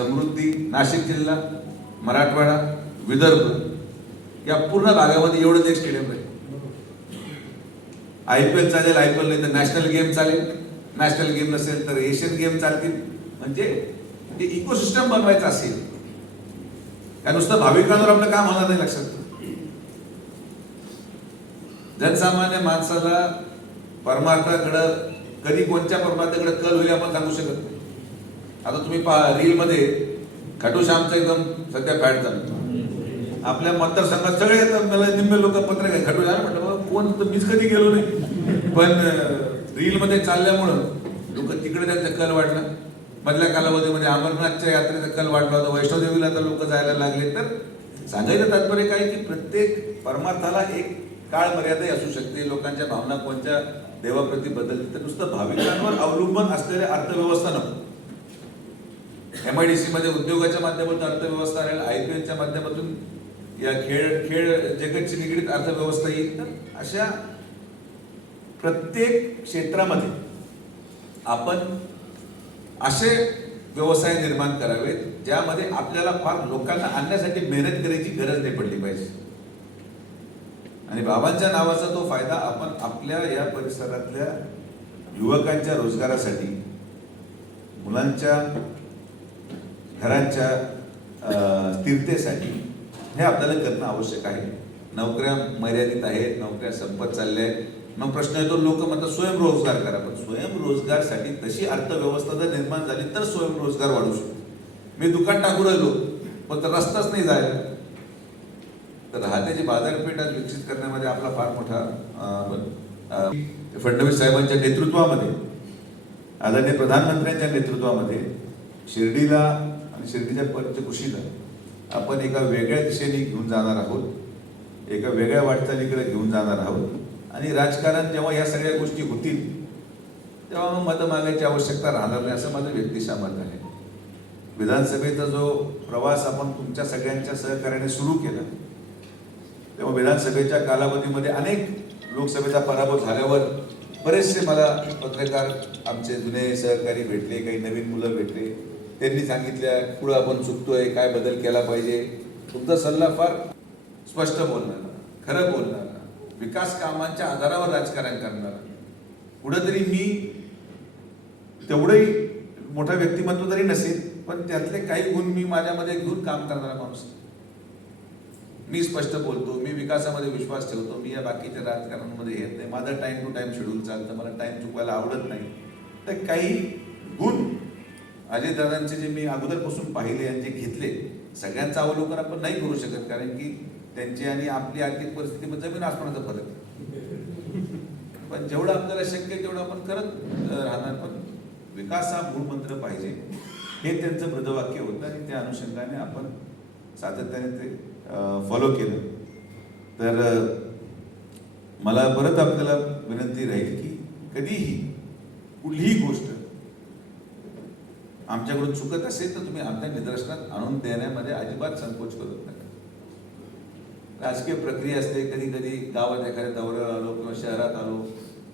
समृद्धी नाशिक जिल्हा मराठवाडा विदर्भ या पूर्ण भागामध्ये एवढंच एक स्टेडियम आहे. आय पी एल चालेल आय पी एल नाही तर नॅशनल गेम चालेल. नॅशनल गेम नसेल तर एशियन गेम चालतील. म्हणजे ते इकोसिस्टम बनवायचं असेल. काय नुसतं भाविकांवर आपलं काम होणार नाही लक्षात. जनसामान्य माणसाला परमार्थाकडं कधी कोणत्या परमार्थाकडे कल होईल आपण सांगू शकत नाही. आता तुम्ही पहा रील मध्ये खटू श्यामचं एकदम सध्या फॅट चालतो आपल्या मतदारसंघात सगळे येतात मला निम्मे लोक पत्र घ्या खटू श्याम म्हटलं कोण तर मीच कधी गेलो नाही. पण रील मध्ये चालल्यामुळं लोक तिकडे त्यांचा कल वाढला. मधल्या कालावधीमध्ये अमरनाथच्या यात्रेचा कल वाढला होता. वैष्णोदेवीला तर लोक जायला लागले. तर सांगायचं तात्पर्य काय की प्रत्येक परमार्थाला एक काळ मर्यादाही असू शकते. लोकांच्या भावना कोणत्या देवाप्रती बदलते तर नुसतं भाविकांवर अवलंबून असलेल्या अर्थव्यवस्था नको. एम आय डी सी मध्ये उद्योगाच्या माध्यमातून अर्थव्यवस्था राहील आय पी एलच्या माध्यमातून या खेळ खेळ जगतची निगडीत अर्थव्यवस्था येईल तर अशा प्रत्येक क्षेत्रामध्ये आपण असे व्यवसाय निर्माण करावेत ज्यामध्ये आपल्याला फार लोकांना आणण्यासाठी मेहनत करायची गरज नाही पडली पाहिजे. आणि बाबांच्या नावाचा तो फायदा आपण आपल्या या परिसरातल्या युवकांच्या रोजगारासाठी मुलांच्या घरांच्या अं, स्थिरतेसाठी हे आपल्याला करणं आवश्यक आहे. नोकऱ्या मर्यादित आहेत नोकऱ्या संपत चालल्या आहेत. मग प्रश्न येतो लोक म्हणतात स्वयंरोजगार करा. पण स्वयंरोजगारसाठी तशी अर्थव्यवस्था जर निर्माण झाली तर स्वयंरोजगार वाढू शकतो. मी दुकान टाकू राहिलो पण तर रस्ताच नाही जायला. तर राहत्याची बाजारपेठ आज विकसित करण्यामध्ये आपला फार मोठा फडणवीस साहेबांच्या नेतृत्वामध्ये आदरणीय प्रधानमंत्र्यांच्या नेतृत्वामध्ये शिर्डीला आणि शिर्डीच्या पंचकृषीला आपण एका वेगळ्या दिशेने घेऊन जाणार आहोत एका वेगळ्या वाटचालीकडे घेऊन जाणार आहोत. आणि राजकारण जेव्हा या सगळ्या गोष्टी होतील तेव्हा मग मतं मागायची आवश्यकता राहणार नाही असं माझं व्यक्तिशा मत आहे. विधानसभेचा जो प्रवास आपण तुमच्या सगळ्यांच्या सहकार्याने सुरू केला तेव्हा विधानसभेच्या कालावधीमध्ये अनेक लोकसभेचा पराभव झाल्यावर बरेचसे मला पत्रकार आमचे जुने सहकारी भेटले काही नवीन मुलं भेटले. त्यांनी सांगितल्या पुढं आपण चुकतोय काय बदल केला पाहिजे? तुमचा सल्ला फार स्पष्ट बोलणारा. खरं बोलणारा. विकास कामांच्या आधारावर राजकारण करणारा. कुठंतरी मी तेवढंही मोठं व्यक्तिमत्व तरी नसेल पण त्यातले काही गुण मी माझ्यामध्ये घेऊन काम करणारा माणूस मी स्पष्ट बोलतो मी विकासामध्ये विश्वास ठेवतो मी या बाकीच्या राजकारणामध्ये येत नाही. माझं टाइम टू टाइम शेड्यूल चालतं मला टाइम चुकवायला आवडत नाही. तर काही गुण अजयदादांचे जे मी अगोदरपासून पाहिले आणि जे घेतले सगळ्यांचं अवलोकन आपण नाही करू शकत कारण की त्यांची आणि आपली आर्थिक परिस्थितीमध्ये जमीन आसमानाचा फरक पण जेवढं आपल्याला शक्य आहे तेवढं आपण करत राहणार. पण विकास हा मूळ मंत्र पाहिजे. हे त्यांचं ब्रदवाक्य होतं आणि त्या अनुषंगाने आपण सातत्याने ते फॉलो केलं. तर मला परत आपल्याला विनंती राहील की कधीही कुठलीही गोष्ट आमच्याकडून चुकत असेल तर तुम्ही आमच्या निदर्शनात आणून देण्यामध्ये अजिबात संकोच करत नका. राजकीय प्रक्रिया असते कधी कधी गावात एखाद्या दौऱ्यावर आलो किंवा शहरात आलो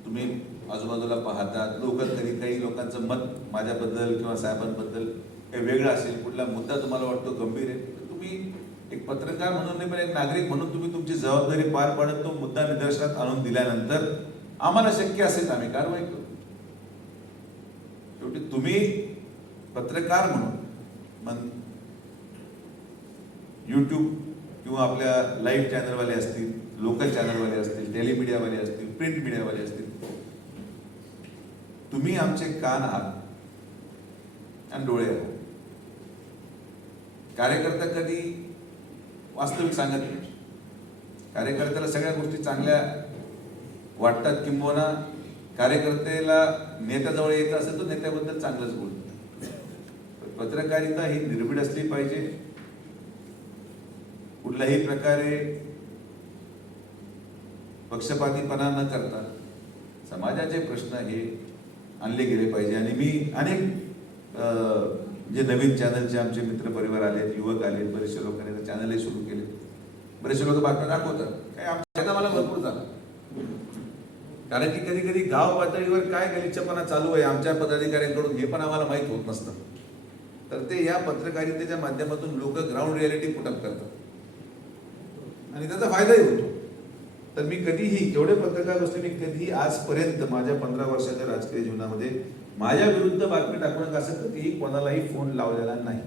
तुम्ही आजूबाजूला पाहतात लोक कधी काही लोकांचं मत माझ्याबद्दल किंवा साहेबांबद्दल काही वेगळं असेल कुठला मुद्दा तुम्हाला वाटतो गंभीर आहे तर तुम्ही एक पत्रकार म्हणून नाही पण एक नागरिक म्हणून तुम्ही तुमची जबाबदारी पार पाडत तो मुद्दा निदर्शनात आणून दिल्यानंतर आम्हाला शक्य असेल आम्ही कारवाई करू. शेवटी तुम्ही पत्रकार म्हणून मग यूट्यूब किंवा आपल्या लाईव्ह चॅनलवाले असतील लोकल चॅनलवाले असतील टेलिमीडियावाले असतील प्रिंट मीडियावाले असतील तुम्ही आमचे कान आहात आणि डोळे आहात कार्यकर्ता कधी वास्तविक सांगत नाही. कार्यकर्त्याला सगळ्या गोष्टी चांगल्या वाटतात किंबहुना कार्यकर्त्याला नेत्याजवळ येत असेल तर नेत्याबद्दल चांगलंच बोलतो पत्रकारिता ही निर्भीड असली पाहिजे. कुठल्याही प्रकारे पक्षपातीपणा न करता समाजाचे प्रश्न हे आणले गेले पाहिजे. आणि मी अनेक जे नवीन चॅनलचे आमचे मित्र परिवार आलेत युवक आलेत बरेचसे लोकांनी चॅनलही सुरू केले बरेचसे लोक बातम्या दाखवतात. काय आमच्या मला भरपूर झाला. कारण की कधी कधी गाव पातळीवर काय गलिच्छपणा चालू आहे आमच्या पदाधिकाऱ्यांकडून हे पण आम्हाला माहीत होत नसतं. तर ते या पत्रकारितेच्या माध्यमातून लोक ग्राउंड रियालिटी पुटअप करतात. आणि त्याचा फायदाही होतो. तर मी कधीही एवढे पत्रकार असते मी कधीही आजपर्यंत माझ्या पंधरा वर्षाच्या राजकीय जीवनामध्ये माझ्या विरुद्ध बातमी टाकून असं कधीही कोणालाही फोन लावलेला नाही.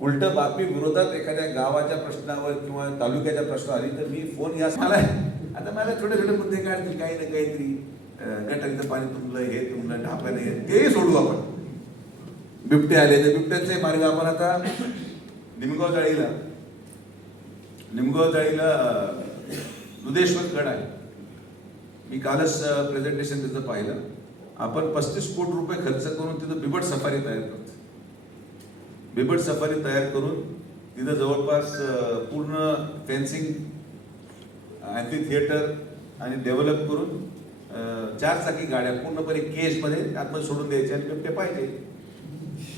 उलट बातमी विरोधात एखाद्या गावाच्या प्रश्नावर किंवा तालुक्याच्या प्रश्न आली तर मी फोन या मला आता मला छोटे छोटे मुद्दे काढतील काही ना काहीतरी गटारीचं पाणी तुमलं हे तुमलं ढापं हे तेही सोडू आपण. बिबटे आले. तर बिबट्याचे मार्ग आपण आता निमगाव जाळीला. निमगाव जाळीला अं, दुधेश्वर गड आहे. मी कालच प्रेझेंटेशन त्याचं पाहिलं. आपण पस्तीस कोटी रुपये खर्च करून तिथं बिबट सफारी तयार करतो. बिबट सफारी तयार करून तिथं जवळपास पूर्ण फेन्सिंग अँटी थिएटर आणि डेव्हलप करून चार चाकी गाड्या पूर्णपणे केसमध्ये आतमध्ये सोडून द्यायच्या आणि बिबटे पाहिजे.